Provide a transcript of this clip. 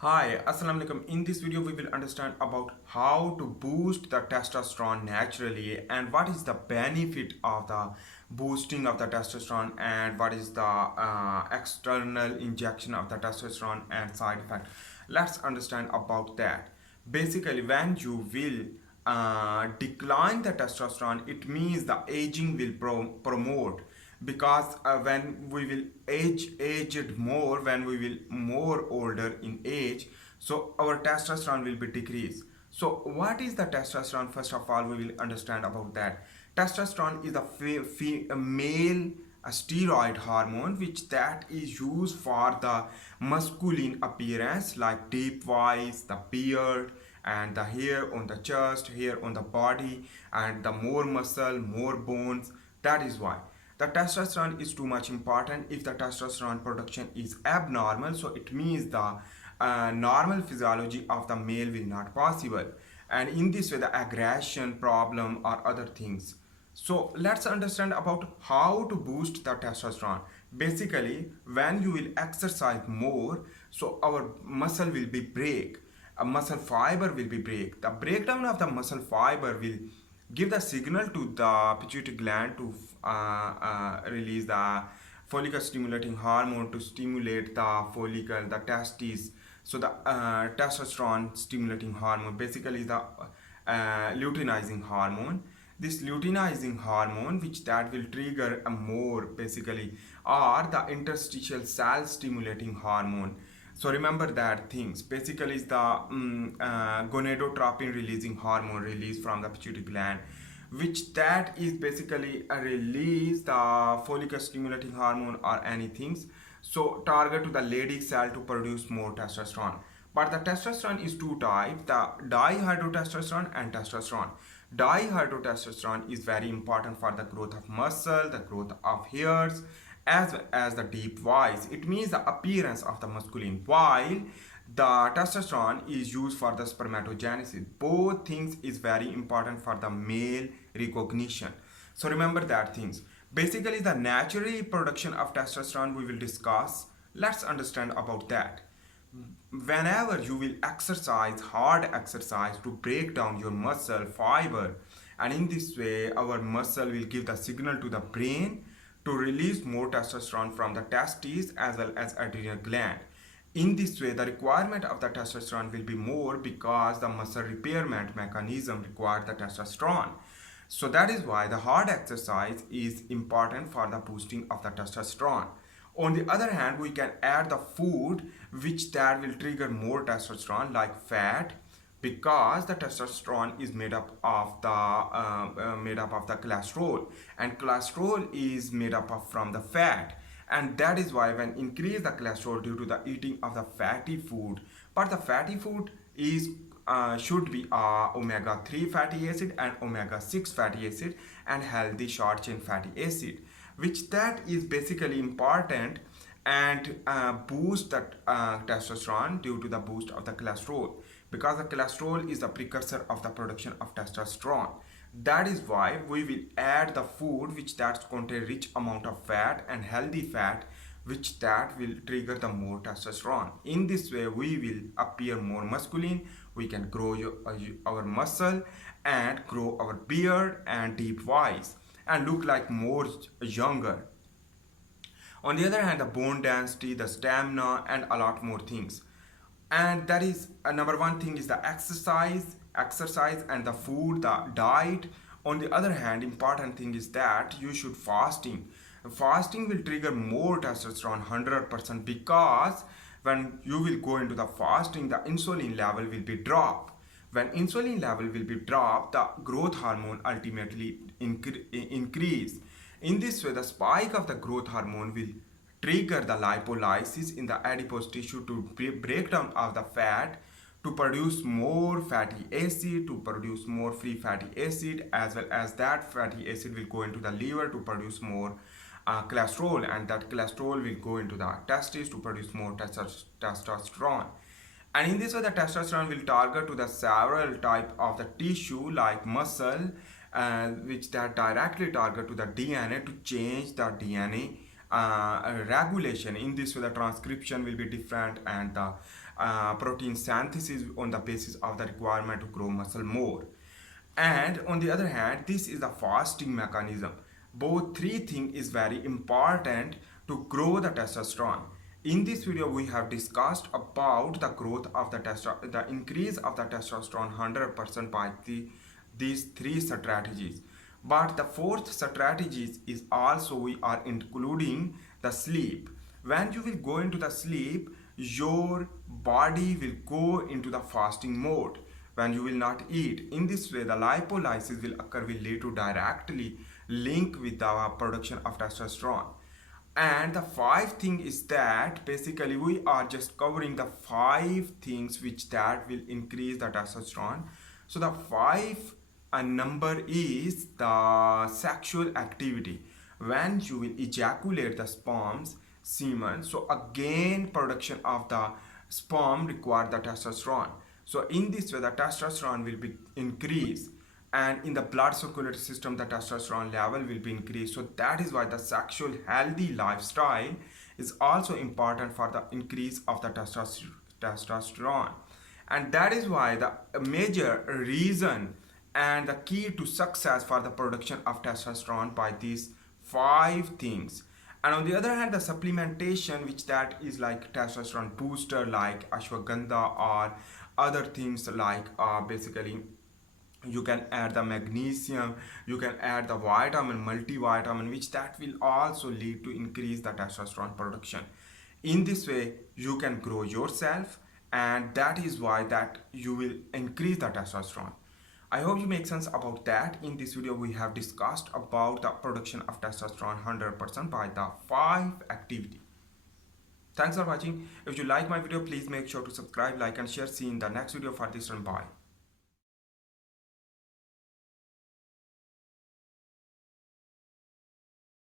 Hi, Assalamu alaikum. In this video, we will understand about how to boost the testosterone naturally and what is the benefit of the boosting of the testosterone and what is the external injection of the testosterone and side effect. Let's understand about that. Basically, when you will decline the testosterone, it means the aging will promote because when we will aged more, when we will more older in age, so our testosterone will be decreased. So what is the testosterone? First of all, we will understand about that. Testosterone is a male a steroid hormone which that is used for the masculine appearance like deep voice, the beard, and the hair on the chest, hair on the body, and the more muscle, more bones. That is why the testosterone is too much important. If the testosterone production is abnormal, so it means the normal physiology of the male will not possible, and in this way the aggression problem or other things. So let's understand about how to boost the testosterone. Basically, when you will exercise more, so our muscle will be break, a muscle fiber will be break. The breakdown of the muscle fiber will give the signal to the pituitary gland to release the follicle stimulating hormone to stimulate the follicle, the testes. So the testosterone stimulating hormone basically is the luteinizing hormone. This luteinizing hormone which that will trigger a more basically or the interstitial cell stimulating hormone. So remember that things basically is the gonadotropin releasing hormone released from the pituitary gland, which that is basically a release the follicle stimulating hormone or anything. So target to the lady cell to produce more testosterone. But the testosterone is two types: the dihydrotestosterone and testosterone. Dihydrotestosterone is very important for the growth of muscle, the growth of hairs, as well as the deep voice. It means the appearance of the masculine, while the testosterone is used for the spermatogenesis. Both things is very important for the male recognition. So remember that things. Basically, the natural production of testosterone we will discuss. Let's understand about that. Whenever you will exercise hard exercise to break down your muscle fiber, and in this way our muscle will give the signal to the brain to release more testosterone from the testes as well as adrenal gland. In this way the requirement of the testosterone will be more because the muscle repairment mechanism requires the testosterone. So that is why the hard exercise is important for the boosting of the testosterone. On the other hand, we can add the food which that will trigger more testosterone like fat, because the testosterone is made up of the cholesterol, and cholesterol is made up of from the fat, and that is why when increase the cholesterol due to the eating of the fatty food. But the fatty food is should be omega 3 fatty acid and omega 6 fatty acid and healthy short chain fatty acid, which that is basically important and boost that testosterone due to the boost of the cholesterol, because the cholesterol is the precursor of the production of testosterone. That is why we will add the food which that contain rich amount of fat and healthy fat, which that will trigger the more testosterone. In this way we will appear more masculine, we can grow our muscle and grow our beard and deep voice and look like more younger. On the other hand, the bone density, the stamina, and a lot more things. And that is number one thing is the exercise and the food, the diet. On the other hand, important thing is that you should fasting. Fasting will trigger more testosterone 100% because when you will go into the fasting, the insulin level will be dropped. When insulin level will be dropped, the growth hormone ultimately increase. In this way, the spike of the growth hormone will trigger the lipolysis in the adipose tissue to break down of the fat to produce more fatty acid, to produce more free fatty acid, as well as that fatty acid will go into the liver to produce more cholesterol, and that cholesterol will go into the testes to produce more testosterone. And in this way the testosterone will target to the several type of the tissue like muscle, which that directly target to the DNA to change the DNA regulation. In this way, the transcription will be different, and the protein synthesis on the basis of the requirement to grow muscle more. And on the other hand, this is the fasting mechanism. Both three things is very important to grow the testosterone. In this video, we have discussed about the growth of the increase of the testosterone 100% by these three strategies. But the fourth strategy is also we are including the sleep. When you will go into the sleep, your body will go into the fasting mode when you will not eat. In this way, the lipolysis will occur, will lead to directly link with the production of testosterone. And the five thing is that basically we are just covering the five things which that will increase the testosterone. So the five number is the sexual activity. When you will ejaculate the sperms, semen, so again production of the sperm require the testosterone. So in this way, the testosterone will be increased, and in the blood circulatory system, the testosterone level will be increased. So that is why the sexual healthy lifestyle is also important for the increase of the testosterone. And that is why the major reason and the key to success for the production of testosterone by these five things. And on the other hand, the supplementation, which that is like testosterone booster like ashwagandha or other things like basically you can add the magnesium, you can add the vitamin, multivitamin, which that will also lead to increase the testosterone production. In this way, you can grow yourself, and that is why that you will increase the testosterone. I hope you make sense about that. In this video, we have discussed about the production of testosterone 100% by the five activity. Thanks for watching. If you like my video, please make sure to subscribe, like and share. See you in the next video for this one. Bye.